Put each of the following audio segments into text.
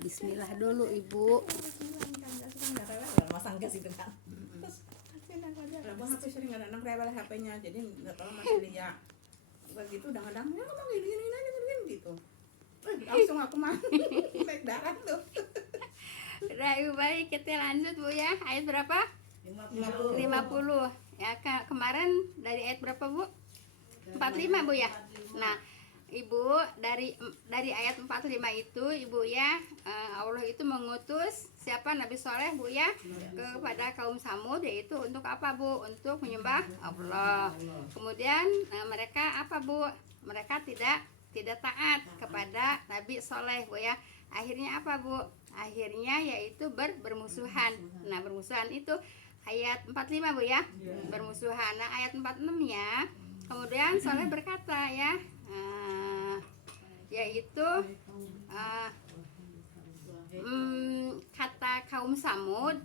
Bismillah dulu Ibu. Masang gas itu kan. Terus abang aku sering kadang rewel HP-nya, jadi nggak tahu masih Lia begitu kadang-kadang ya ngomong gini aja gini gitu. Langsung aku mah naik darah tuh. Udah Ibu, baik, kita lanjut Bu ya. Ayat berapa? 50. Ya, kemarin dari ayat berapa Bu? 45 Bu ya. Nah, Ibu, dari ayat 45 itu Ibu ya, Allah itu mengutus siapa? Nabi Soleh Bu ya, kepada kaum Samud, yaitu untuk apa Bu? Untuk menyembah Allah. Kemudian mereka apa Bu? Mereka tidak taat kepada Nabi Soleh Bu ya. Akhirnya apa Bu? Akhirnya yaitu bermusuhan. Nah, bermusuhan itu ayat 45 Bu ya, bermusuhan. Nah, ayat 46-nya kemudian Soleh berkata ya, yaitu kata kaum Samud,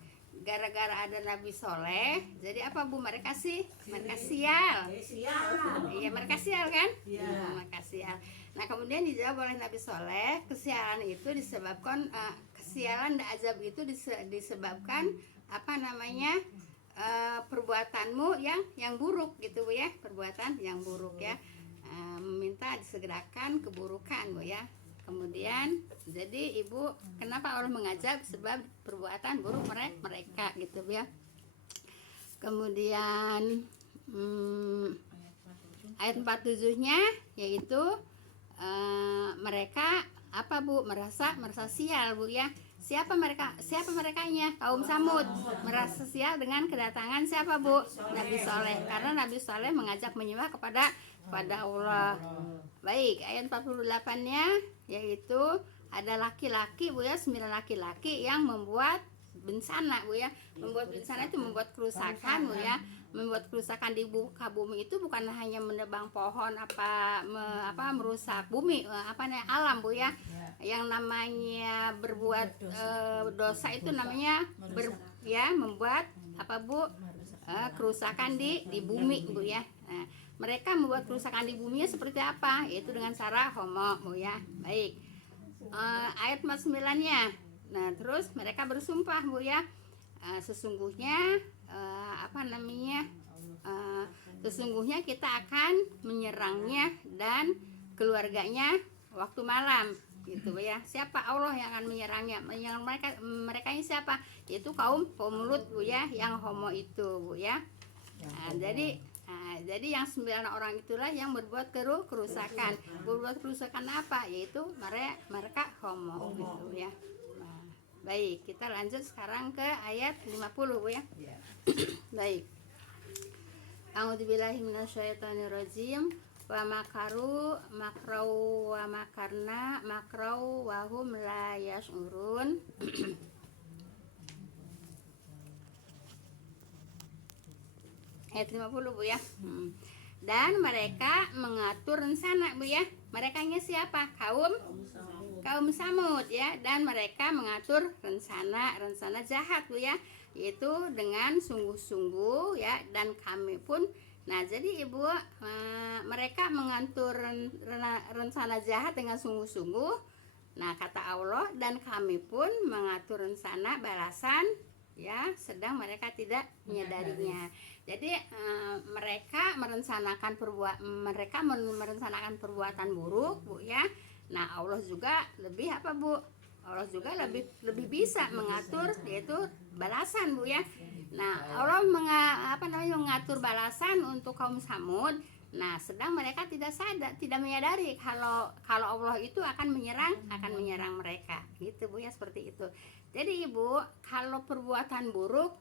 gara-gara ada Nabi Soleh, jadi apa Bu? Mereka sial. Iya, mereka sial kan? Mereka sial. Nah, kemudian dijawab oleh Nabi Soleh, kesialan itu disebabkan kesialan dan azab itu disebabkan apa namanya? Perbuatanmu yang buruk gitu Bu ya, perbuatan yang buruk ya. Meminta disegerakan keburukan Bu ya. Kemudian jadi Ibu, kenapa Allah mengajak? Sebab perbuatan buruk mereka gitu Bu ya. Kemudian ayat 47-nya yaitu mereka apa Bu? Merasa sial Bu ya. Siapa merekanya? Kaum Samud merasa sial dengan kedatangan siapa Bu? Nabi Soleh. Karena Nabi Soleh mengajak menyembah kepada Allah. Baik, ayat 48-nya yaitu ada laki-laki Bu ya, 9 laki-laki yang membuat bencana Bu ya. Membuat bencana itu membuat kerusakan Bu ya. Membuat kerusakan di muka bumi itu bukan hanya menebang pohon merusak bumi, alam Bu ya. Yang namanya berbuat dosa itu namanya membuat apa Bu? Kerusakan di bumi Bu ya. Nah, mereka membuat kerusakan di bumi seperti apa? Yaitu dengan cara homo Bu ya. Baik. Ayat 49-nya. Nah, terus mereka bersumpah Bu ya. Sesungguhnya sesungguhnya kita akan menyerangnya dan keluarganya waktu malam gitu ya. Siapa? Allah yang akan menyerangnya. Menyerang mereka ini siapa? Yaitu kaum Lut Bu ya, yang homo itu Bu ya. Jadi yang 9 orang itulah yang berbuat kerusakan. Berbuat kerusakan apa? Yaitu mereka homo gitu ya. Baik, kita lanjut sekarang ke ayat 50 Bu ya. Baik. A'udzubillahi minasyaitonirrajim. Wa makaru makrau wa makarna makrau wa hum la yash'urun. Ayat 50 Bu ya. Dan mereka mengatur rencana Bu ya. Merekanya siapa? Kaum Samud ya. Dan mereka mengatur rencana jahat Bu ya, yaitu dengan sungguh-sungguh ya. Dan kami pun, nah jadi Ibu, mereka mengatur rencana jahat dengan sungguh-sungguh. Nah, kata Allah, dan kami pun mengatur rencana balasan ya, sedang mereka tidak menyadarinya. Jadi mereka merencanakan perbuatan buruk Bu ya. Nah, Allah juga lebih apa Bu? Allah juga lebih bisa mengatur, yaitu balasan Bu ya. Nah, Allah mengatur balasan untuk kaum Samud. Nah, sedang mereka tidak menyadari kalau Allah itu akan menyerang mereka. Gitu Bu ya, seperti itu. Jadi Ibu, kalau perbuatan buruk,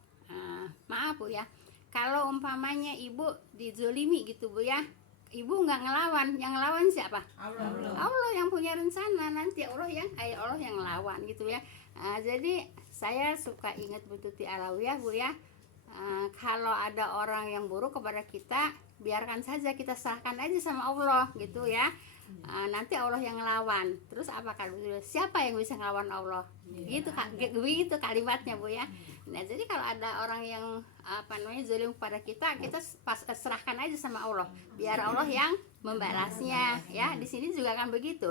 maaf Bu ya, kalau umpamanya Ibu dizolimi gitu Bu ya, Ibu nggak ngelawan, yang ngelawan siapa? Allah yang punya rencana, nanti Allah yang ngelawan gitu ya. Jadi saya suka ingat Bu Tuti Alawiyah Bu ya, kalau ada orang yang buruk kepada kita, biarkan saja, kita serahkan aja sama Allah gitu ya. Nanti Allah yang ngelawan. Terus apa kalau siapa yang bisa ngelawan Allah? Gitu kalimatnya Bu ya. Nah, jadi kalau ada orang yang zalim kepada kita serahkan aja sama Allah. Biar Allah yang membalasnya ya. Di sini juga kan begitu.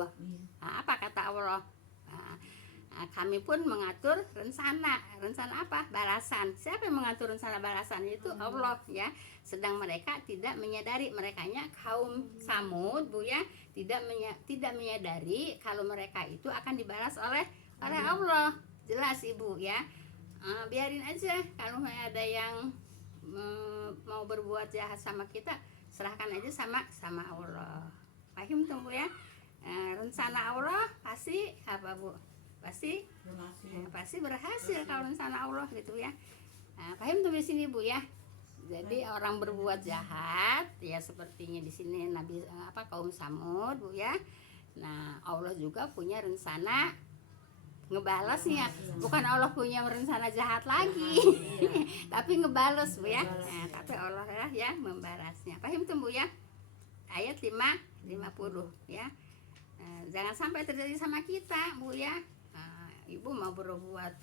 Apa kata Allah? kami pun mengatur rencana apa? Balasan. Siapa yang mengatur rencana balasan? Itu Allah ya. Sedang mereka tidak menyadari, merekanya kaum Samud Bu ya, tidak menyadari kalau mereka itu akan dibalas oleh Allah. Jelas Ibu ya. Biarin aja kalau ada yang mau berbuat jahat sama kita, serahkan aja sama Allah. Paham tuh Bu ya? Rencana Allah pasti apa Bu? Pasti berhasil kalau rencana Allah gitu ya. Paham tuh di sini Bu ya. Jadi orang berbuat jahat ya sepertinya di sini Nabi kaum Samud Bu ya. Nah, Allah juga punya rencana ngebalasnya. Bukan Allah punya rencana jahat lagi. Tapi ngebales Bu ya. Tapi Allah ya membalasnya. Paham tuh Bu ya? Ayat 50 ya. Jangan sampai terjadi sama kita Bu ya. Ibu mau berbuat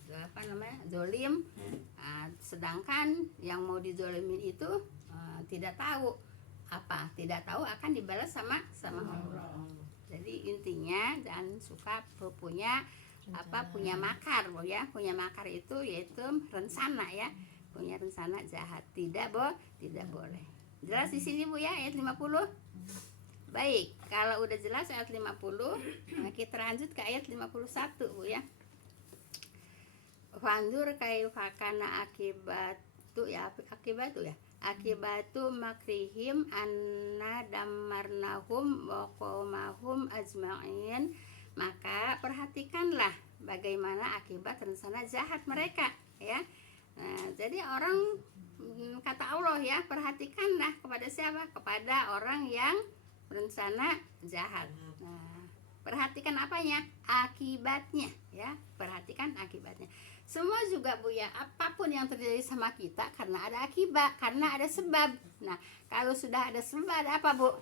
zolim, sedangkan yang mau dizolimin itu tidak tahu akan dibalas sama Allah. Jadi intinya jangan suka punya makar Bu ya. Punya makar itu yaitu rencana ya, punya rencana jahat, tidak boleh. Jelas di sini Bu ya ayat 50. Baik, kalau udah jelas ayat 50, kita lanjut ke ayat 51 Bu ya. Fandur kaifa kana akibatu makrihim anna damarnahum wa qaumahum ajma'in. Maka perhatikanlah bagaimana akibat rencana jahat mereka ya. Jadi orang kata Allah ya, perhatikanlah kepada siapa? Kepada orang yang berencana jahat. Perhatikan apanya? Akibatnya ya. Perhatikan akibatnya. Semua juga Bu ya, apapun yang terjadi sama kita karena ada akibat, karena ada sebab. Nah, kalau sudah ada sebab ada apa Bu?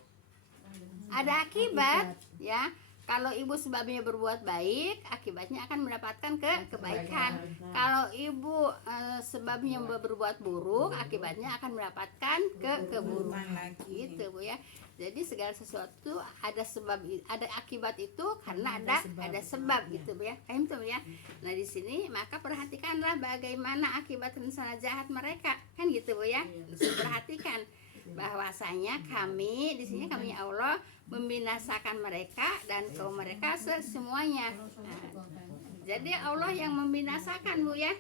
Ada akibat ya. Kalau ibu sebabnya berbuat baik, akibatnya akan mendapatkan kebaikan. Kalau ibu sebabnya berbuat buruk, akibatnya akan mendapatkan keburukan. Gitu Bu ya. Jadi segala sesuatu ada sebab, ada akibat itu karena ada sebab gitu Bu ya. Paham tuh ya. Nah di sini maka perhatikanlah bagaimana akibat rencana jahat mereka, kan gitu Bu ya. Perhatikan bahwasanya kami di sini kami Allah membinasakan mereka dan kaum mereka semuanya. Jadi Allah yang membinasakan Bu ya.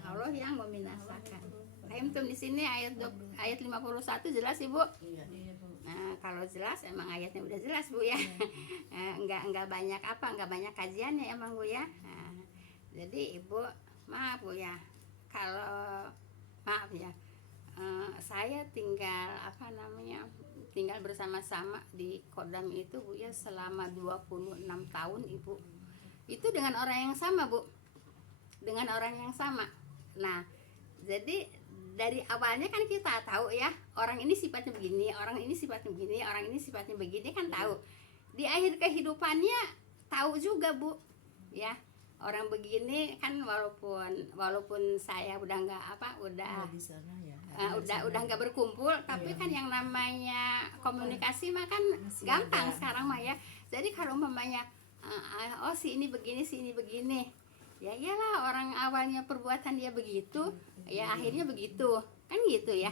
Allah yang membinasakan. Paham tuh di sini ayat 51 jelas Ibu? Kalau jelas emang ayatnya udah jelas Bu ya. Enggak banyak enggak banyak kajiannya emang Bu ya. Jadi Ibu maaf Bu ya. Kalau maaf ya. Saya tinggal tinggal bersama-sama di Kodam itu Bu ya selama 26 tahun Ibu. Itu dengan orang yang sama Bu. Dengan orang yang sama. Nah, jadi dari awalnya kan kita tahu ya, orang ini sifatnya begini, orang ini sifatnya begini, orang ini sifatnya begini kan tahu. Di akhir kehidupannya tahu juga Bu. Ya. Orang begini kan walaupun saya udah udah nggak berkumpul, tapi kan yang namanya komunikasi mah kan gampang sekarang mah ya. Jadi kalau umpamanya si ini begini, si ini begini, ya iyalah orang awalnya perbuatan dia begitu, ya akhirnya begitu, kan gitu ya.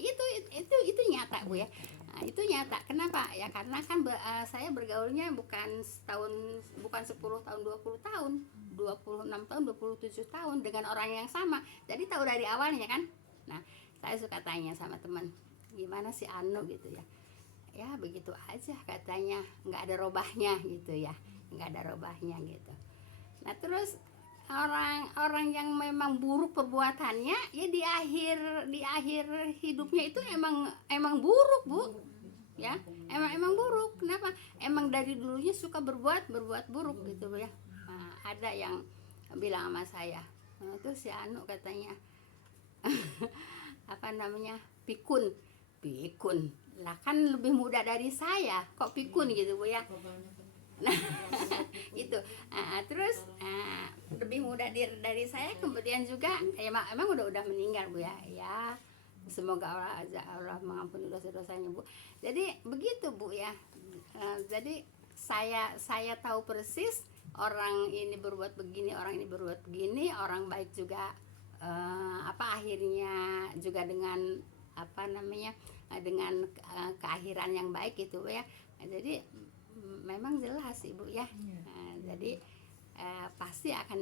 Itu nyata Bu ya. Itu nyata. Kenapa? Ya karena kan saya bergaulnya bukan setahun, bukan 10 tahun, 20 tahun, 26 tahun, 27 tahun dengan orang yang sama. Jadi tahu dari awalnya kan. Nah, saya suka tanya sama teman, gimana si Anu gitu ya. Ya begitu aja katanya, nggak ada robahnya gitu ya. Nggak ada robahnya gitu. Nah, terus orang yang memang buruk perbuatannya ya di akhir hidupnya itu emang buruk Bu ya, emang buruk. Kenapa? Emang dari dulunya suka berbuat buruk gitu Bu ya. Nah, ada yang bilang sama saya, itu si Anu katanya pikun lah, kan lebih muda dari saya kok pikun gitu Bu ya. Nah itu terus lebih muda dari saya, kemudian juga emang udah meninggal Bu ya. Ya semoga Allah mengampuni dosa-dosanya Bu. Jadi begitu Bu ya. Jadi saya tahu persis orang ini berbuat begini, orang ini berbuat begini, orang baik juga akhirnya juga dengan dengan keakhiran yang baik gitu ya. Jadi memang jelas Ibu ya. Jadi pasti akan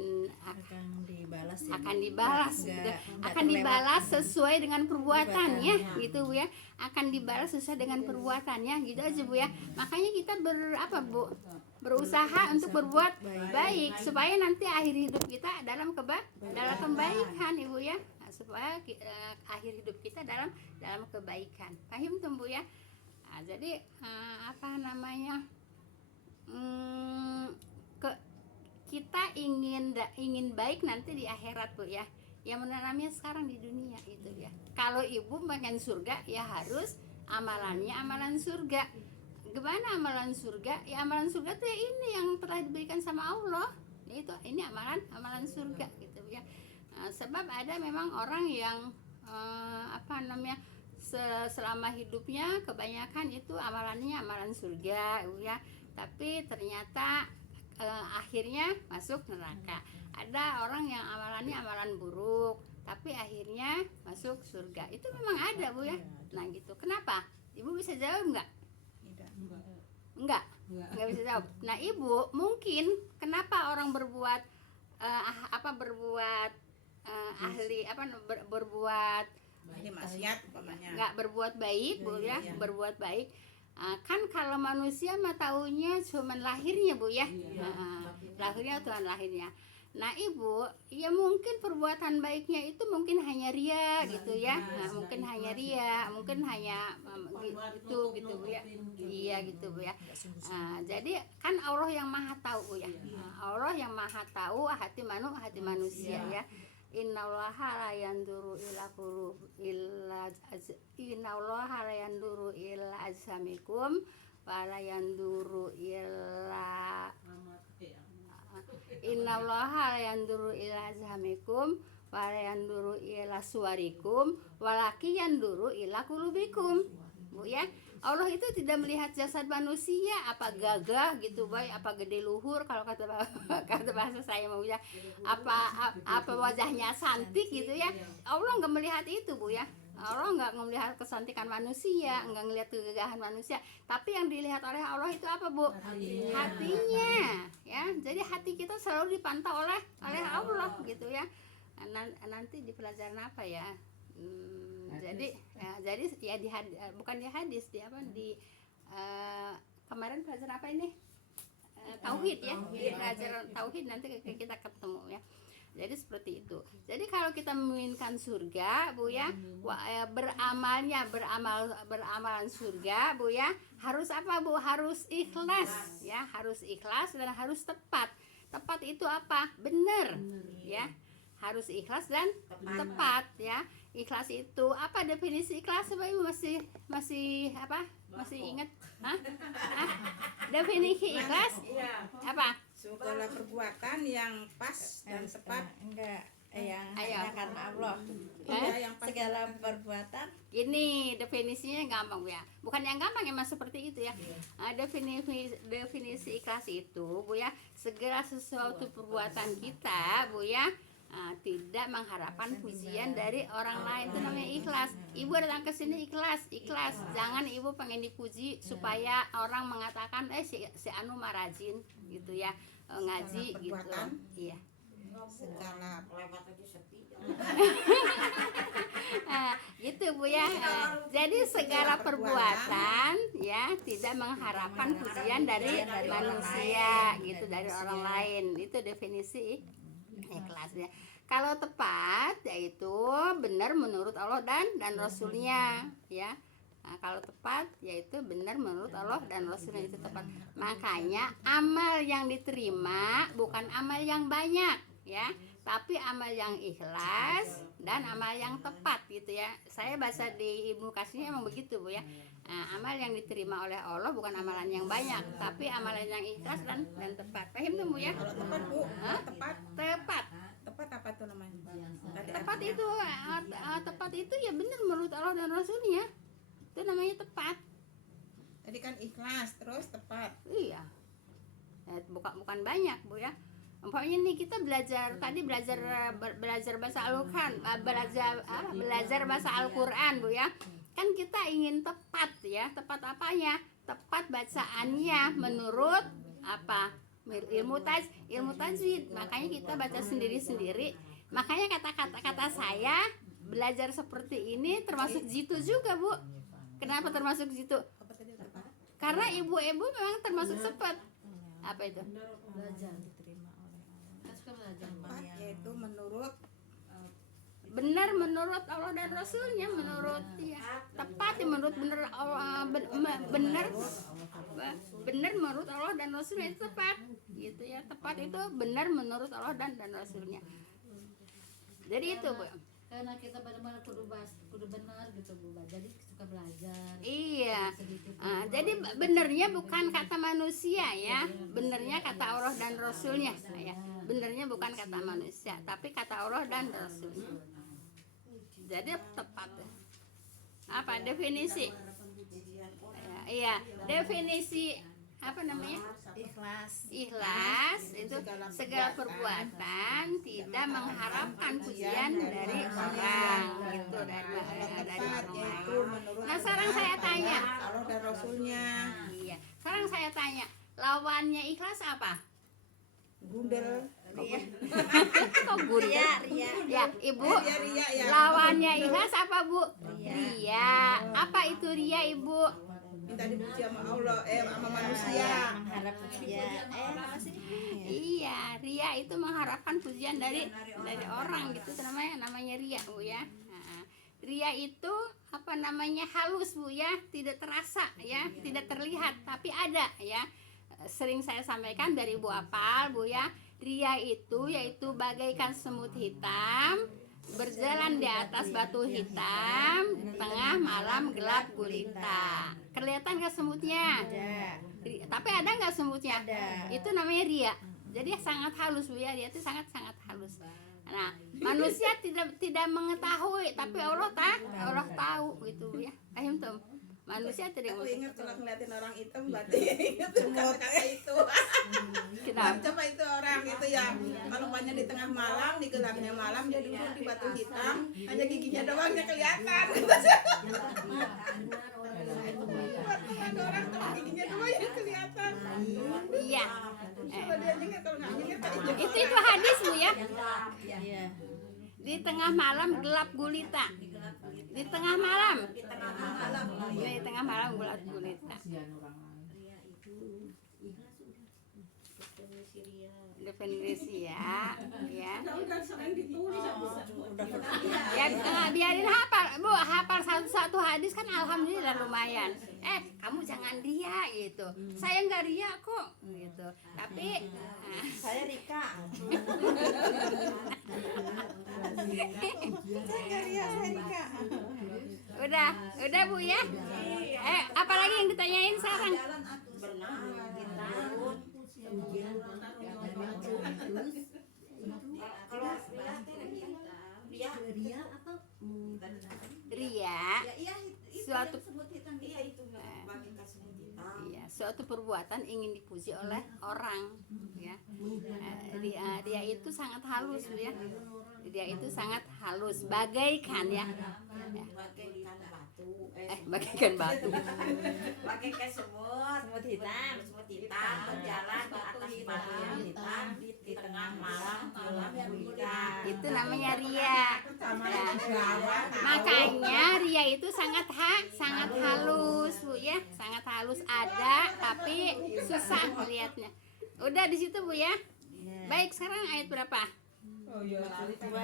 dibalas ya, akan dibalas Nggak- gitu. nggak Akan dibalas sesuai dengan perbuatannya Perbuatan. gitu Bu ya. Akan dibalas sesuai dengan perbuatannya gitu aja Bu ya. Makanya kita berusaha untuk berbuat baik supaya nanti akhir hidup kita dalam kebaikan Ibu ya. Nah, supaya akhir hidup kita dalam kebaikan. Paham tuh Bu ya? Nah, jadi kita ingin baik nanti di akhirat Bu ya. Yang menanamnya sekarang di dunia itu ya. Kalau Ibu pengen surga ya harus amalannya amalan surga. Gimana amalan surga? Ya amalan surga tuh ya ini yang telah diberikan sama Allah. Ini amalan surga gitu ya. Sebab ada memang orang yang selama hidupnya kebanyakan itu amalannya amalan surga ya. Tapi ternyata akhirnya masuk neraka. Ada orang yang amalannya amalan buruk tapi akhirnya masuk surga. Itu memang ada Bu ya. Nah gitu. Kenapa? Ibu bisa jawab nggak? Enggak bisa jawab. Nah Ibu mungkin kenapa orang berbuat berbuat Ini maksiat umpamanya. nggak berbuat baik Bu ya, Iya. berbuat baik. Kan kalau manusia mah taunya cuman lahirnya Bu ya. Lahirnya Tuhan lahirnya. Nah Ibu, ya mungkin perbuatan baiknya itu mungkin hanya ria gitu ya. Mungkin hanya ria, mungkin hanya gitu Bu ya. Iya gitu Bu ya. Jadi kan Allah yang Maha tahu Bu ya. Allah yang Maha tahu hati manusia ya. Innallaha la yanduru illa ajsamikum wa la yanduru illa Innallaha la yanduru ila ajsamikum wa la yanduru ila suwarikum walaki yanduru ila qulubikum Bu ya. Allah itu tidak melihat jasad manusia apa gagah gitu baik apa gede luhur kalau kata bahasa saya mau ya apa wajahnya cantik gitu ya. Allah nggak melihat itu Bu ya. Allah nggak melihat kecantikan manusia, nggak melihat kegagahan manusia, tapi yang dilihat oleh Allah itu apa Bu? Hatinya ya. Jadi hati kita selalu dipantau oleh Allah gitu ya. Nanti di pelajaran apa ya? Jadi ya bukan di hadis kemarin pelajaran apa ini tauhid ya, di pelajaran tauhid nanti kita ketemu ya. Jadi seperti itu. Jadi kalau kita menginginkan surga Bu ya, beramalan surga Bu ya, harus apa Bu? Harus ikhlas ya, harus ikhlas dan harus tepat. Tepat itu apa? Benar ya. Harus ikhlas dan tepat ya. Ikhlas itu apa definisi ikhlas Bapak Ibu masih ingat? Definisi ikhlas apa? Segala perbuatan yang pas dan tepat. Enggak yang Ayo. hanya karena Allah. Iya, yang pas Segala perbuatan Ini definisinya gampang Bu ya. Bukan yang gampang emang seperti itu ya. Definisi ikhlas itu Bu ya, segala sesuatu perbuatan kita Bu ya, tidak mengharapkan pujian dari orang lain, itu namanya ikhlas. Ibu datang ke sini ikhlas. Jangan Ibu pengen dipuji supaya orang mengatakan si anu mah rajin gitu ya, ngaji gitu. perbuatan. Iya. segala Gitu Bu ya. Jadi segala perbuatan ya tidak mengharapkan pujian dari manusia gitu, dari orang lain. Itu definisi ikhlas ya. Kalau tepat yaitu benar menurut Allah dan Rasulnya ya. Nah, kalau tepat yaitu benar menurut Allah dan Rasulnya, itu tepat. Makanya amal yang diterima bukan amal yang banyak ya, tapi amal yang ikhlas dan amal yang tepat gitu ya. Saya baca di Ibnu Katsir emang begitu Bu ya. Amal yang diterima oleh Allah bukan amalan yang banyak, tapi amalan yang ikhlas dan tepat. Paham tuh Bu ya? kalau tepat Bu, Tepat. tepat apa tuh namanya? Tadi Tepat artinya. itu tepat itu ya benar menurut Allah dan Rasulnya. Itu namanya tepat. Tadi kan ikhlas terus tepat. Iya. bukan banyak Bu ya. Pokoknya nih kita belajar bahasa Al-Quran, belajar bahasa Al-Quran Bu ya. Kan kita ingin tepat ya, tepat apanya? Tepat bacaannya menurut apa? Ilmu tajwid. Makanya kita baca sendiri-sendiri. Makanya kata saya belajar seperti ini termasuk jitu juga Bu. Kenapa termasuk jitu? Karena ibu-ibu memang termasuk cepat. Apa itu? Belajar diterima oleh Allah. Tepat yaitu menurut Benar menurut Allah dan Rasulnya, menurut ya tepat ya, menurut benar menurut Allah dan Rasulnya itu tepat gitu ya. Tepat itu benar menurut Allah dan Rasulnya. Jadi itu Bu. Karena kita benar-benar kudu benar gitu Bu, jadi suka belajar. Iya. Jadi benernya bukan kata manusia ya, benernya kata Allah dan Rasulnya ya. Benernya bukan kata manusia, tapi kata Allah dan Rasulnya. Jadi tepat. Apa definisi? Iya, definisi apa namanya? Ikhlas itu segala perbuatan tidak mengharapkan pujian dari orang gitu, dari orang yaitu lain. menurut Nah sekarang saya tanya, Allah dan Rasulnya. iya, sekarang saya tanya, lawannya ikhlas apa? Gundel. Kok gundel? Ria. Ya ibu, Dia ria ya. lawannya ikhlas apa Bu? Ria. Apa itu ria Ibu? Minta dipuji sama Allah, sama manusia. Mengharap pujian. Apa sih? Iya, ria itu mengharapkan pujian dari orang gitu, namanya ria Bu ya. Nah, ria itu apa namanya, halus Bu ya, tidak terasa ya, tidak terlihat tapi ada ya. Sering saya sampaikan dari Bu Apal Bu ya, ria itu yaitu bagaikan semut hitam berjalan di atas batu hitam di tengah malam gelap gulita. Kelihatan gak semutnya? Ada. Tapi ada nggak semutnya? Ada. Itu namanya ria. Jadi sangat halus Bu ya, dia itu sangat halus. Nah, manusia tidak mengetahui, tapi Allah tahu gitu Bu ya. Paham tuh? Manusia tidak Aku mengetahui. ingat kalau ngeliatin orang hitam berarti ingat kata-kata itu. Kenapa? Coba itu orang itu ya, kalau banyak di tengah malam, di gelapnya malam dia duduk di batu hitam, hanya giginya doang yang kelihatan. Ada orang tuh giginya doang yang kelihatan. Iya. Coba dia nyengir, kalau nggak nyengir tadi Itu hadis Bu ya. Iya. Di tengah malam gelap gulita. Di tengah malam. Di tengah malam gelap gulita. Definisi ya. Ya. Ya biarin hafal Bu, hafal satu hadis kan alhamdulillah lumayan. Kamu jangan ria gitu. Saya nggak ria kok gitu. Tapi Saya Rika. udah Bu ya. Apalagi yang ditanyain sekarang? Ria suatu perbuatan ingin dipuji oleh orang ya. Dia itu sangat halus Bu ya. Dia itu sangat halus bagaikan ya. Bagaikan batu. Bagaikan semut hitam berjalan di atas batu yang hitam di tengah malam gulita. Itu namanya ria. Makanya ria itu sangat halus Bu ya, sangat halus, ada tapi susah melihatnya. Udah di situ Bu ya. Baik, sekarang ayat berapa? Dua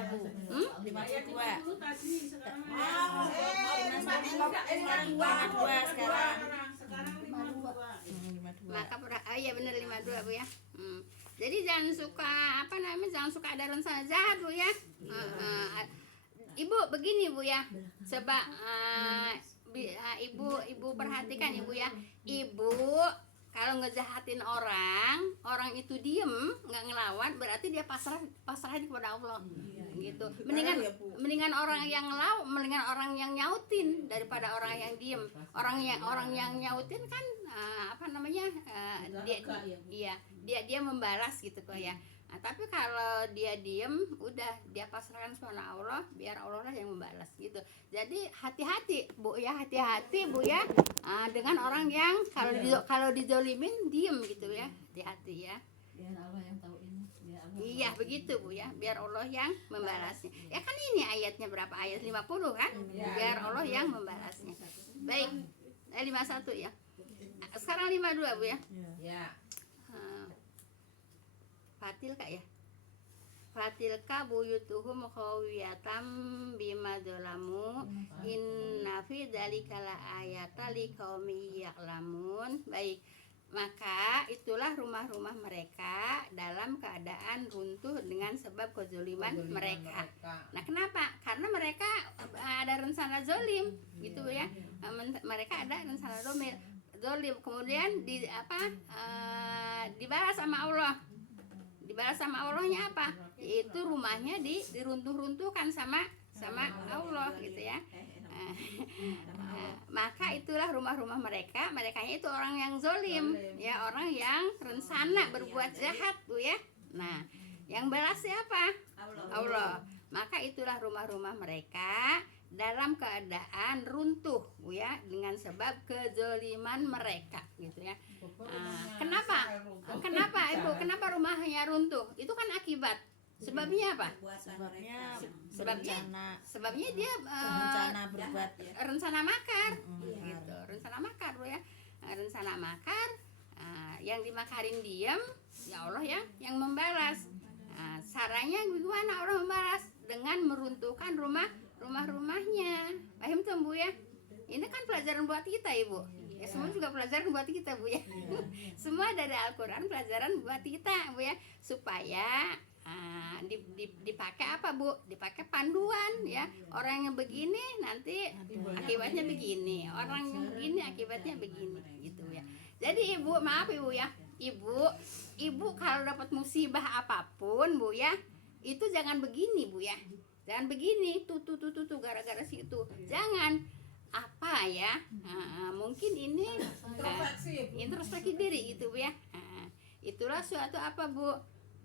Bu. 52. Sekarang 52. Maka iya benar 52 Bu ya. Jadi jangan suka jangan suka ada rencana jahat Bu ya. Ibu begini Bu ya. Coba ibu perhatikan Ibu ya. Ibu kalau ngejahatin orang itu diem nggak ngelawan, berarti dia pasrahin kepada Allah gitu. Mendingan orang yang mendingan orang yang nyautin daripada orang yang diem. Orang yang nyautin kan dia membalas gitu kok ya. Nah, tapi kalau dia diem, udah dia pasrahkan sama Allah, biar Allah lah yang membalas gitu. Jadi hati-hati Bu ya, hati-hati Bu ya, dengan orang yang kalau dizolimin diem gitu ya, hati-hati ya. Biar Allah yang tahu ini, biar Allah Iya begitu Bu ya, biar Allah yang membalasnya. Ya kan ini ayatnya berapa? Ayat 50 kan? Biar Allah yang membalasnya. Baik, 51 ya. Sekarang 52 Bu ya. Ya. Fatilka ya. Fatilka buyutuhum khawiyatam bima dzalamu inna fi dzalika laayatan liqaumin ya'lamun. Baik. Maka itulah rumah-rumah mereka dalam keadaan runtuh dengan sebab kezaliman mereka. Nah, kenapa? Karena mereka ada rencana zolim, gitu ya. Mereka ada rencana zolim. Kemudian dibalas sama Allah. Dibalas sama Allahnya apa? Yaitu rumahnya diruntuh-runtuhkan sama Allah gitu ya. Maka itulah rumah-rumah merekanya itu orang yang zolim ya, orang yang rencana berbuat jahat Bu ya. Nah, yang balas siapa? Allah. Maka itulah rumah-rumah mereka dalam keadaan runtuh Bu ya, dengan sebab kezoliman mereka gitu ya. Kenapa Ibu? Kenapa rumahnya runtuh? Itu kan akibat. Sebabnya apa? Sebabnya dia rencana berbuat rencana makar gitu. Rencana makar Bu ya. Rencana makar, yang dimakarin diam, ya Allah yang membalas. Caranya gimana Allah membalas? Dengan meruntuhkan rumahnya. Paham tuh Bu ya? Ini kan pelajaran buat kita Ibu. Ya semua juga pelajaran buat kita Bu ya. Semua dari Al-Qur'an pelajaran buat kita Bu ya, supaya dipakai apa Bu? Dipakai panduan ya. Orang yang begini nanti akibatnya begini, orang yang begini akibatnya begini gitu ya. Jadi Ibu, maaf Ibu ya, Ibu kalau dapat musibah apapun Bu ya, itu jangan begini Bu ya. Jangan begini tuh gara-gara situ. Jangan apa ya, mungkin ini introspeksi diri gitu Bu ya. Itulah suatu apa Bu?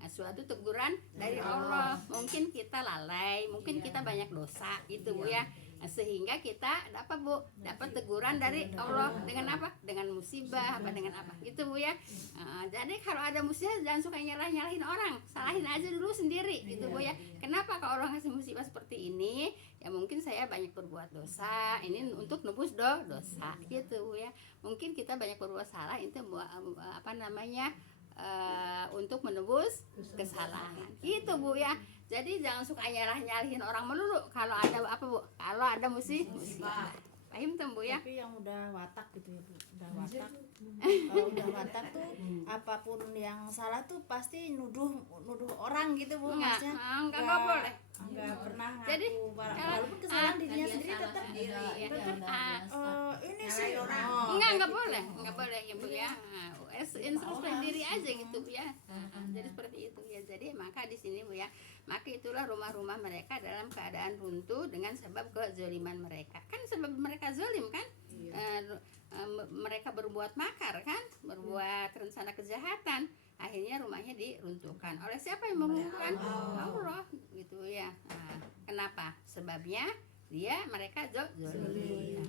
Suatu teguran dari Allah. Mungkin kita lalai, mungkin kita banyak dosa gitu Bu ya. Sehingga kita dapat teguran dari Allah dengan apa? Dengan musibah apa dengan apa? Gitu Bu ya. Jadi kalau ada musibah jangan suka nyalahin orang, salahin aja dulu sendiri gitu Bu ya. Kenapa kalau orang kasih musibah seperti ini? Ya mungkin saya banyak berbuat dosa, ini untuk nebus dosa gitu Bu ya. Mungkin kita banyak berbuat salah, itu untuk menebus kesalahan gitu Bu ya. Jadi jangan suka nyalahin orang melulu kalau ada apa Bu, kalau ada musibah. Paham tuh Bu ya? Tapi yang udah watak gitu ya Bu, udah watak. Kalau udah watak tuh apapun yang salah tuh pasti nuduh orang gitu Bu. Enggak boleh. Enggak pernah ngaku. Jadi walaupun kesalahan dirinya sendiri tetap ini sih enggak boleh ya Bu ya. Introspeksi diri aja gitu Bu ya. Jadi seperti itu ya. Jadi maka di sini Bu ya, maka itulah rumah-rumah mereka dalam keadaan runtuh dengan sebab kezaliman mereka. Kan sebab mereka zalim kan? Mereka berbuat makar kan? Berbuat rencana kejahatan. Akhirnya rumahnya diruntuhkan. Oleh siapa yang meruntuhkan? Allah gitu ya. Kenapa? Sebabnya mereka zalim.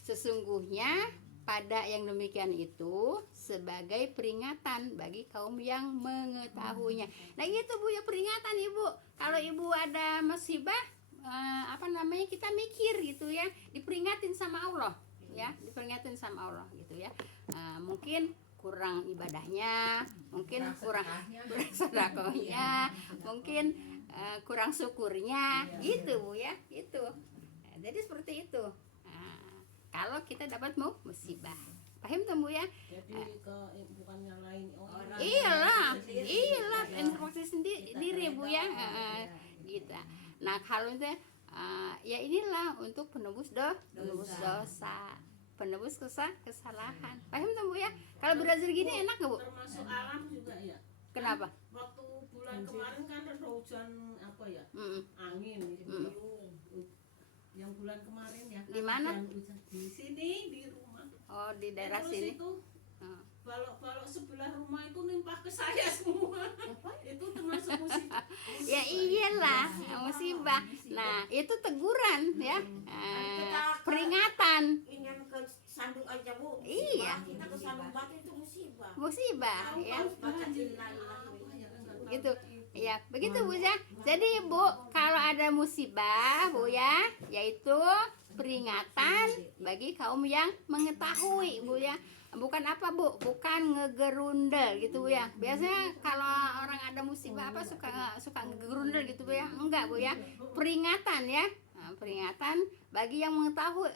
Sesungguhnya pada yang demikian itu sebagai peringatan bagi kaum yang mengetahuinya. Nah gitu Bu ya, peringatan Ibu. Kalau Ibu ada musibah, kita mikir gitu ya, diperingatin sama Allah ya, diperingatin sama Allah gitu ya. Mungkin kurang ibadahnya, mungkin kurang sedekahnya, mungkin kurang syukurnya gitu Bu ya, itu. Jadi seperti itu. Kalau kita dapat musibah, paham tuh Bu ya? Jadi bukan nyalain orang. Iyalah, introspeksi sendiri Bu ya, gitu. Nah kalau itu ya inilah untuk penebus dosa, penebus kesalahan. Paham tuh Bu ya? Kalau belajar gini enak gak Bu? Termasuk alam juga ya. Kenapa? Waktu bulan kemarin kan ada hujan apa ya? Angin gitu. Yang bulan kemarin ya. Di mana? Di sini di rumah. Oh di daerah Terus sini. itu balok-balok sebelah rumah itu nimpah ke saya semua. Itu termasuk musibah. Ya iyalah, musibah. Nah, itu teguran ya. Peringatan. Ingin ke sandung aja Bu. Iya. Kita ke sandung batu itu musibah. Musibah ya. Harus baca innalillahi. Gitu. Ya, begitu Bu ya. Jadi Bu, kalau ada musibah Bu ya, yaitu peringatan bagi kaum yang mengetahui Bu ya. Bukan apa Bu, bukan ngegerundel gitu Bu ya. Biasanya kalau orang ada musibah apa suka ngegerundel gitu Bu ya. Enggak Bu ya. Peringatan ya. Nah, peringatan bagi yang mengetahui,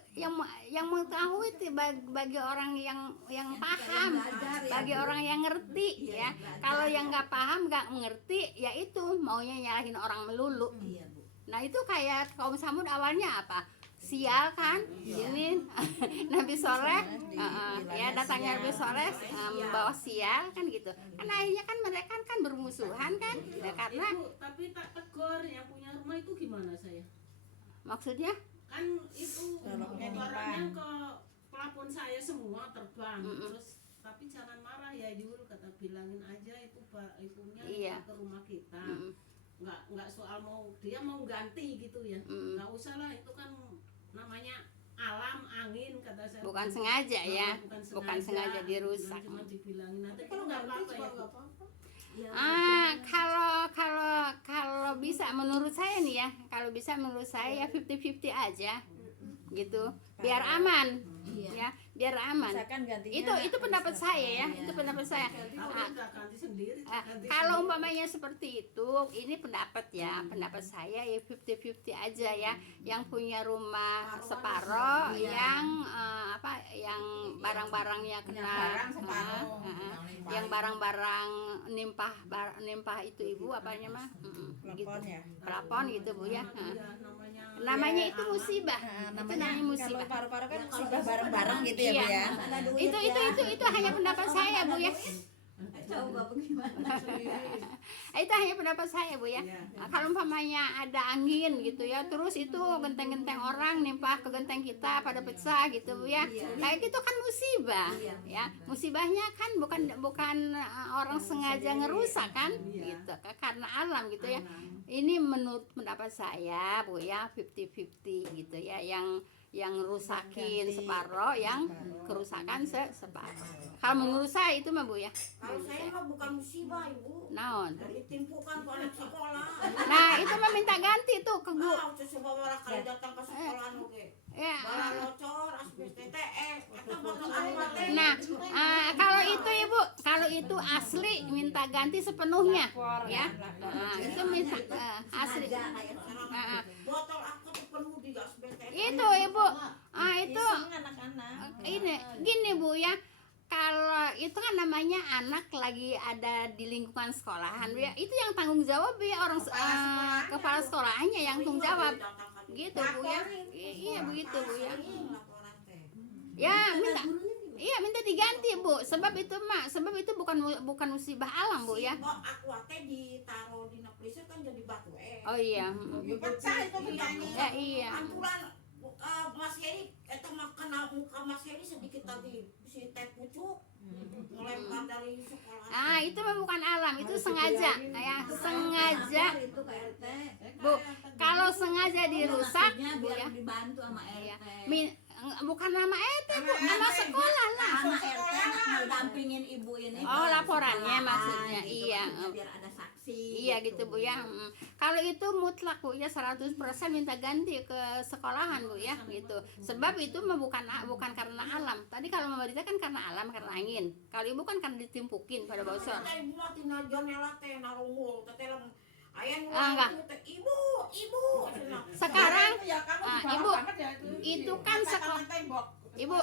yang mengetahui itu bagi orang yang paham, bagi orang yang ngerti ya. Kalau yang nggak paham, nggak mengerti, ya itu maunya nyalahin orang melulu. Nah itu kayak kaum Samud awalnya apa? Sial kan, ini Nabi Soleh, ya datangnya Nabi Soleh membawa sial kan gitu. Kan akhirnya kan mereka kan bermusuhan kan, ya, karena Itu, tapi tak tegur yang punya rumah itu gimana saya? maksudnya Kan itu kotorannya ke plafon saya semua terbang. Terus tapi jangan marah ya Yul, kata bilangin aja itu itunya Iya. ke rumah kita. Nggak soal dia mau ganti gitu ya. Nggak usah lah, itu kan namanya alam, angin, kata saya. bukan sengaja ya, bukan sengaja dirusak. Cuma dibilangin nanti kalau nggak apa-apa ya Bu. Kalau bisa menurut saya nih ya, kalau bisa menurut saya ya 50-50 aja gitu, biar aman ya, biar aman. Misalkan gantinya Itu pendapat saya ya, itu pendapat saya. Kalau nggak ganti sendiri. ganti Kalau umpamanya seperti itu, ini pendapat ya, pendapat saya ya 50-50 aja ya. Yang punya rumah separoh, yang yang barang-barangnya kena, barang separoh. yang barang-barang nimpah itu ibu apanya mah, gitu, Plafon ya. plafon gitu Bu ya. ya, Namanya itu musibah, itu namanya Kalau musibah. paru-paru kan musibah bareng-bareng gitu ya Bu Iya. ya. Itu hanya pendapat saya Bu ya. Coba bagaimana? Itu hanya pendapat saya Bu ya. Nah, kalau umpamanya ada angin gitu ya, terus itu genteng-genteng orang nimpah ke genteng kita pada pecah gitu Bu ya. Kayak gitu kan musibah ya. Musibahnya kan bukan orang sengaja ngerusak kan gitu, karena alam gitu ya. Ini menurut pendapat saya Bu ya, 50-50 gitu ya, yang rusakin separoh, yang kerusakan separoh. Kalau menurut saya itu mah Bu ya. Kalau saya mah bukan musibah Ibu. Naon? Ditimpukan ke anak sekolah. Nah, itu mah minta ganti tuh ke Bu. Coba orang kali datang ke sekolahan oke. Ya. Bala locor, asbes TTS, eta foto ahmad teh. Nah, kalau itu Ibu, kalau itu asli minta ganti sepenuhnya ya. Nah, itu minta asli. Botol aku tuh penuh di asbes TTS. Itu Ibu. Itu Iseng anak-anak. ini gini Bu ya. Kalau itu kan namanya anak lagi ada di lingkungan sekolahan Bu ya. Itu yang tanggung jawab ya orang kepala sekolahnya yang tanggung jawab. Gitu Bu ya. Iya begitu Bu ya. Ya minta diganti Bu. Sebab itu bukan musibah alam Bu ya. Aku teh ditaruh di naplisir kan jadi batu Oh iya. Pecah itu begini. Ya iya. Anturan Mas Heri eta mah kena muka Mas Heri sedikit lagi si teh pucuk melempar dari sekolah. Itu mah bukan alam, itu sengaja ya, sengaja. Itu ke RT. Bu, kalau sengaja dirusak Bu ya. Dibantu sama Iya. RT. Bukan nama itu Bu, nama sekolah lah. Sama RT mendampingin ibu ini. Oh, laporannya maksudnya. Iya. Biar ada saksi. Iya gitu Bu ya. Kalau itu mutlak Bu ya 100% minta ganti ke sekolahan Bu ya gitu. Sebab itu mah bukan karena alam. Tadi kalau Mama Dita kan karena alam, karena angin. Kalau Ibu kan karena ditimpukin pada bosor. Ibu mah tina janela teh narungul teh aya Enggak. Ibu. Sekarang Ibu, itu itu kan sekolah. tembok. Ibu,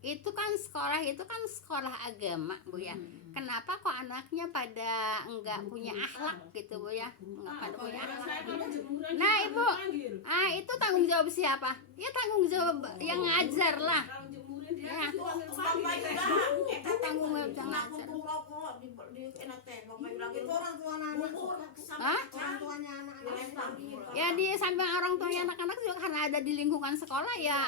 itu kan sekolah agama Bu ya. Kenapa kok anaknya pada enggak punya akhlak gitu Bu ya? Enggak pada punya akhlak. Saya kalau jemuran Nah, juga Ibu. dipanggil. Itu tanggung jawab siapa? Ya tanggung jawab yang ngajar lah. Kalau jemurin dia Ya. itu panggil Bapak panggil. juga Itu tanggung jawab yang ngajar. puntung rokok di enak teh bapak lagi Itu orang tua anak. bubur sama Hah? kacang. tuanya anak-anak. Ya di samping orang tuanya anak-anak juga karena ada di lingkungan sekolah ya,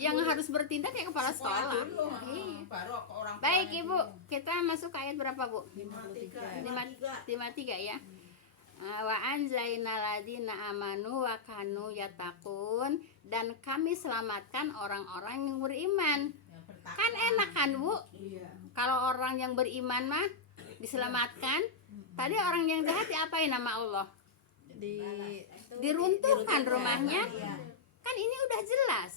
yang harus bertindak ya kepala sekolah. dulu, Iya. baru ke orang tua. Baik Ibu, kita masuk ke ayat berapa Bu? 53. 53 ya. Wa anzainal ladzina amanu wa kanu yattaqun, dan kami selamatkan orang-orang yang beriman. Kan enak kan Bu? Kalau orang yang beriman mah diselamatkan. Tadi orang yang jahat diapain nama Allah? Diruntuhkan rumahnya. Kan ini udah jelas.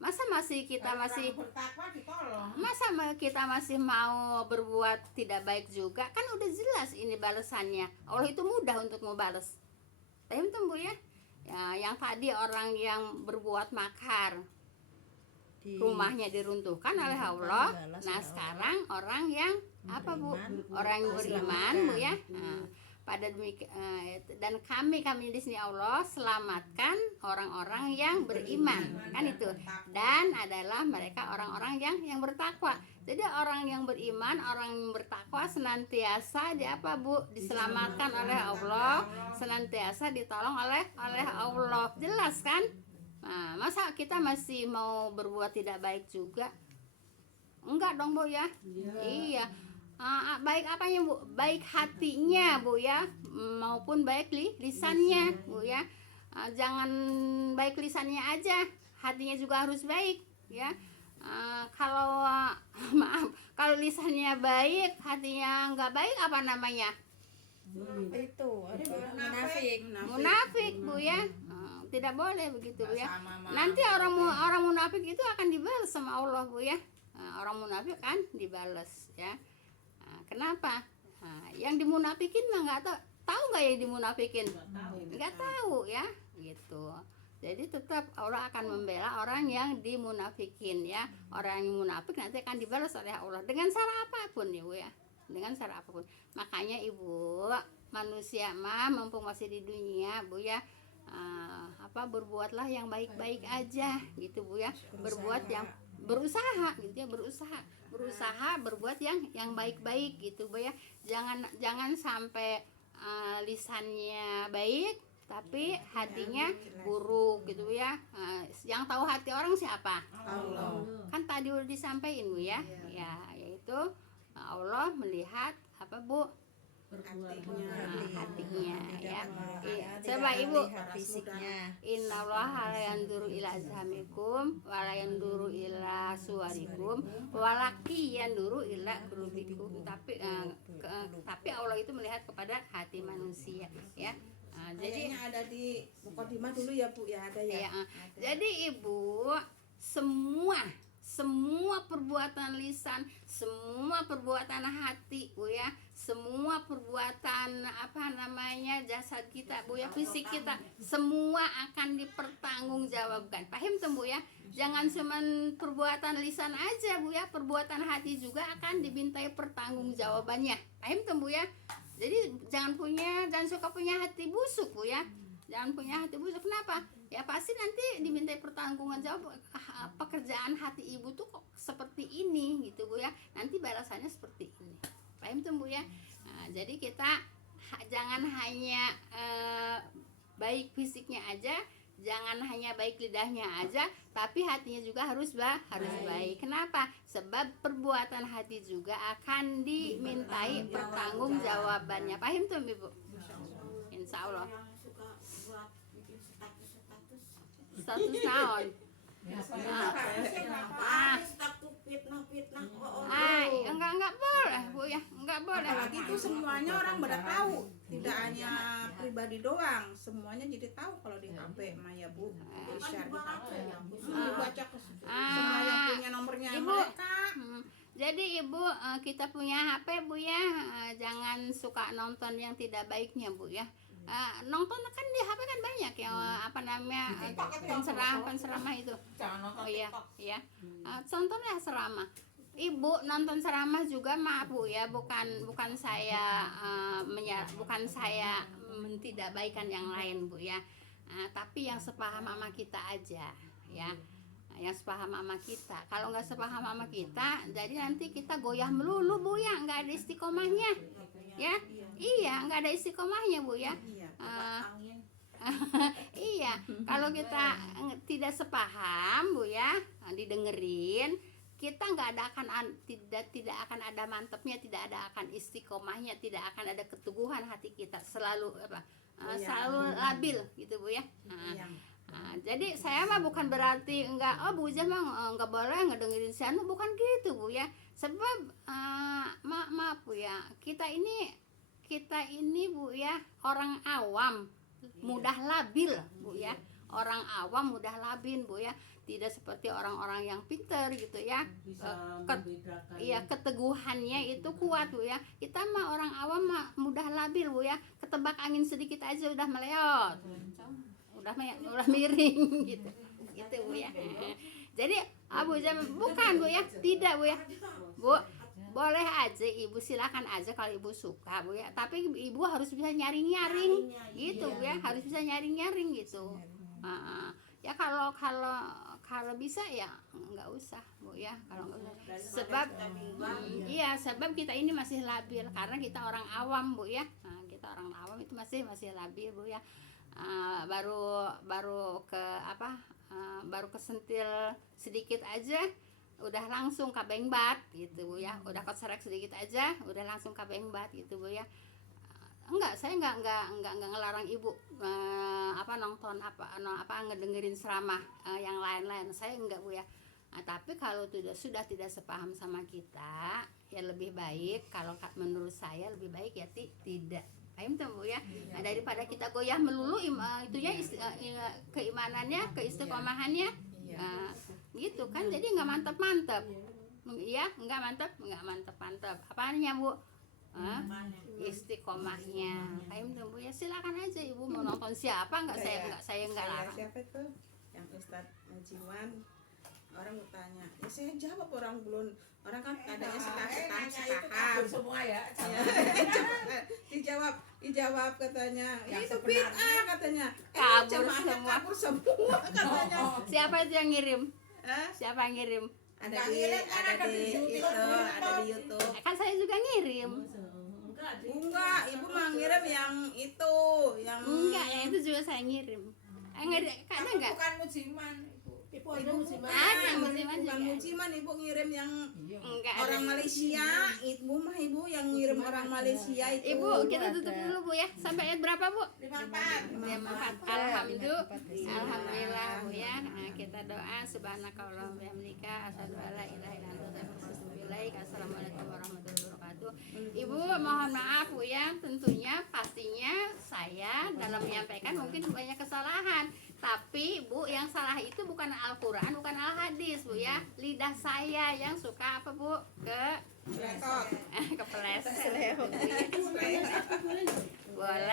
Masa kita masih mau berbuat tidak baik juga? Kan udah jelas ini balasannya. Allah itu mudah untuk mau balas. Paham tuh Bu ya? Yang tadi orang yang berbuat makar, rumahnya diruntuhkan oleh Allah. Nah sekarang orang yang apa Bu? Orang yang beriman Bu ya. Pada dan kami di sini Allah selamatkan orang-orang yang beriman, kan itu, dan adalah mereka orang-orang yang bertakwa. Jadi orang yang beriman, orang yang bertakwa senantiasa diselamatkan oleh Allah, senantiasa ditolong oleh Allah. Jelas kan? Nah, masa kita masih mau berbuat tidak baik juga? Enggak dong Bu ya. Iya. Baik apanya Bu? Baik hatinya Bu ya, maupun baik lisannya Bu ya. Jangan baik lisannya aja, hatinya juga harus baik ya. Kalau kalau lisannya baik, hatinya nggak baik, apa namanya? Itu Munafik Bu ya. Tidak boleh begitu Bu ya. Nanti orang munafik itu akan dibalas sama Allah Bu ya. Orang munafik kan dibalas ya. Kenapa? Yang dimunafikin mah nggak tahu nggak yang dimunafikin? Nggak tahu ya, gitu. Jadi tetap Allah akan membela orang yang dimunafikin ya. Orang yang munafik nanti akan dibalas oleh Allah dengan cara apapun ya Bu ya. Dengan cara apapun. Makanya Ibu, manusia mah mumpung masih di dunia Bu ya, berbuatlah yang baik-baik aja gitu Bu ya. Berbuat yang berusaha gitu ya, berusaha berbuat yang baik-baik gitu Bu ya. Jangan sampai lisannya baik tapi hatinya buruk gitu Bu ya. Yang tahu hati orang siapa? Allah. Kan tadi udah disampaikan Bu ya. Ya, yaitu Allah melihat apa Bu? Hatinya ya. Coba Ibu, fisiknya. innallaha la yanzuru ila ajsamikum wa la yanzuru ila suwarikum walaki yanzuru ila qulubikum. Tapi Allah itu melihat kepada hati manusia ya. Jadi ada di mukadimah dulu ya Bu ya, ada ya. Jadi Ibu, semua perbuatan lisan, semua perbuatan hati Bu ya, semua perbuatan jasad kita Bu ya, fisik kita, semua akan dipertanggungjawabkan. Paham tuh Bu ya? Jangan cuman perbuatan lisan aja Bu ya, perbuatan hati juga akan dimintai pertanggungjawabannya. Paham tuh Bu ya? Jadi jangan suka punya hati busuk Bu ya. Jangan punya hati busuk. Kenapa? Ya pasti nanti dimintai pertanggungjawaban. Pekerjaan hati ibu tuh kok seperti ini gitu Bu ya. Nanti balasannya seperti ini. Paham tuh Bu ya? Jadi kita jangan hanya baik fisiknya aja, jangan hanya baik lidahnya aja, tapi hatinya juga harus baik. Kenapa? Sebab perbuatan hati juga akan dimintai pertanggungjawabannya. Paham tuh Ibu? Insya Allah. Yang suka buat bikin status Status naon? status fitnah Enggak boleh Bu ya, enggak boleh. Apalagi itu semuanya orang pada tahu, tidak hanya pribadi doang, semuanya jadi tahu kalau di HP Maya Bu, di share di HP, dibaca ke semua yang punya nomornya Ibu, mereka. Jadi Ibu, kita punya HP Bu ya, jangan suka nonton yang tidak baiknya Bu ya. Nonton kan di HP kan banyak yang penceramah itu. Oh iya, iya. Contohnya ceramah. Ibu nonton ceramah juga maaf Bu ya, bukan saya tidak baikan yang lain Bu ya. Tapi yang sepaham sama kita aja ya. Yang sepaham sama kita. Kalau nggak sepaham sama kita, jadi nanti kita goyah melulu Bu ya, nggak ada istiqomahnya. Ya, Iya, nggak ada istiqomahnya Bu ya. Iya. angin Iya, kalau kita tidak sepaham Bu ya, didengerin, kita nggak ada tidak akan ada mantepnya, tidak ada akan istiqomahnya, tidak akan ada keteguhan hati kita, selalu selalu labil gitu Bu ya. Iya. Jadi saya mah bukan berarti enggak, Bu Ujah mah enggak boleh ngedengerin si Anu, bukan gitu Bu ya. Sebab maaf Bu ya, kita ini Bu ya orang awam, mudah labil Bu ya. Orang awam mudah labil Bu ya. Tidak seperti orang-orang yang pintar gitu ya. Bisa membedakan. Iya, keteguhannya itu kuat Bu ya. Kita mah orang awam mah mudah labil Bu ya. Ketebak angin sedikit aja udah meleot. Udah miring gitu. Gitu Bu ya. Jadi Abu Jam bukan Bu ya. Tidak Bu ya. Bu, boleh aja Ibu, silakan aja kalau Ibu suka Bu ya. Tapi Ibu harus bisa nyaring-nyaring gitu Bu ya. Harus bisa nyaring-nyaring gitu. Ya kalau bisa ya nggak usah Bu ya, kalau nggak usah. Sebab iya, sebab kita ini masih labil karena kita orang awam Bu ya. Kita orang awam itu masih labil Bu ya. Baru kesentil sedikit aja udah langsung kabengbat gitu Bu ya. Udah koserek sedikit aja udah langsung kabengbat gitu Bu ya. Enggak, saya enggak ngelarang Ibu nonton ngedengerin ceramah yang lain-lain. Saya enggak Bu ya. Tapi kalau sudah tidak sepaham sama kita, ya lebih baik, kalau menurut saya lebih baik ya tidak. Paham tuh Bu ya. Daripada kita goyah melulu keimanannya, keistiqomahannya. Gitu kan. Jadi enggak mantap-mantap. Iya, enggak mantap. Apanya Bu? Istiqomahnya. Paham tuh Bu ya. Silakan aja Ibu mau nonton siapa, saya enggak larang. Siapa itu yang Ustadz Najiwan, orang bertanya, ya saya jawab, orang kan adanya sekaham semua ya. dijawab katanya Yang itu sebenarnya bid'ah katanya, Kabur semua. kabur semua katanya. Siapa itu yang ngirim? Hah? Siapa yang ngirim? ada di YouTube. Kan saya juga ngirim. Enggak, Ibu mah ngirim yang itu, yang Enggak, yang itu juga saya ngirim. Kadang enggak. bukan musiman ibu ada musiman Ada musiman bukan juga. musiman, Ibu ngirim yang Enggak ada. orang Malaysia. Ibu yang ngirim orang Malaysia itu. Ibu, kita tutup dulu Bu ya. Sampai ayat berapa Bu? 54 Alhamdulillah Bu ya. Kita doa subhanakallahumma wa bihamdika asyhadu an la ilaha illa anta astaghfiruka wa atubu ilaik. Assalamualaikum warahmatullahi wabarakatuh. Ibu mohon maaf Bu ya, tentunya pastinya saya dalam menyampaikan mungkin banyak kesalahan. Tapi Bu, yang salah itu bukan Al-Quran, bukan Al-Hadis Bu ya. Lidah saya yang suka apa Bu? Kepleset. Boleh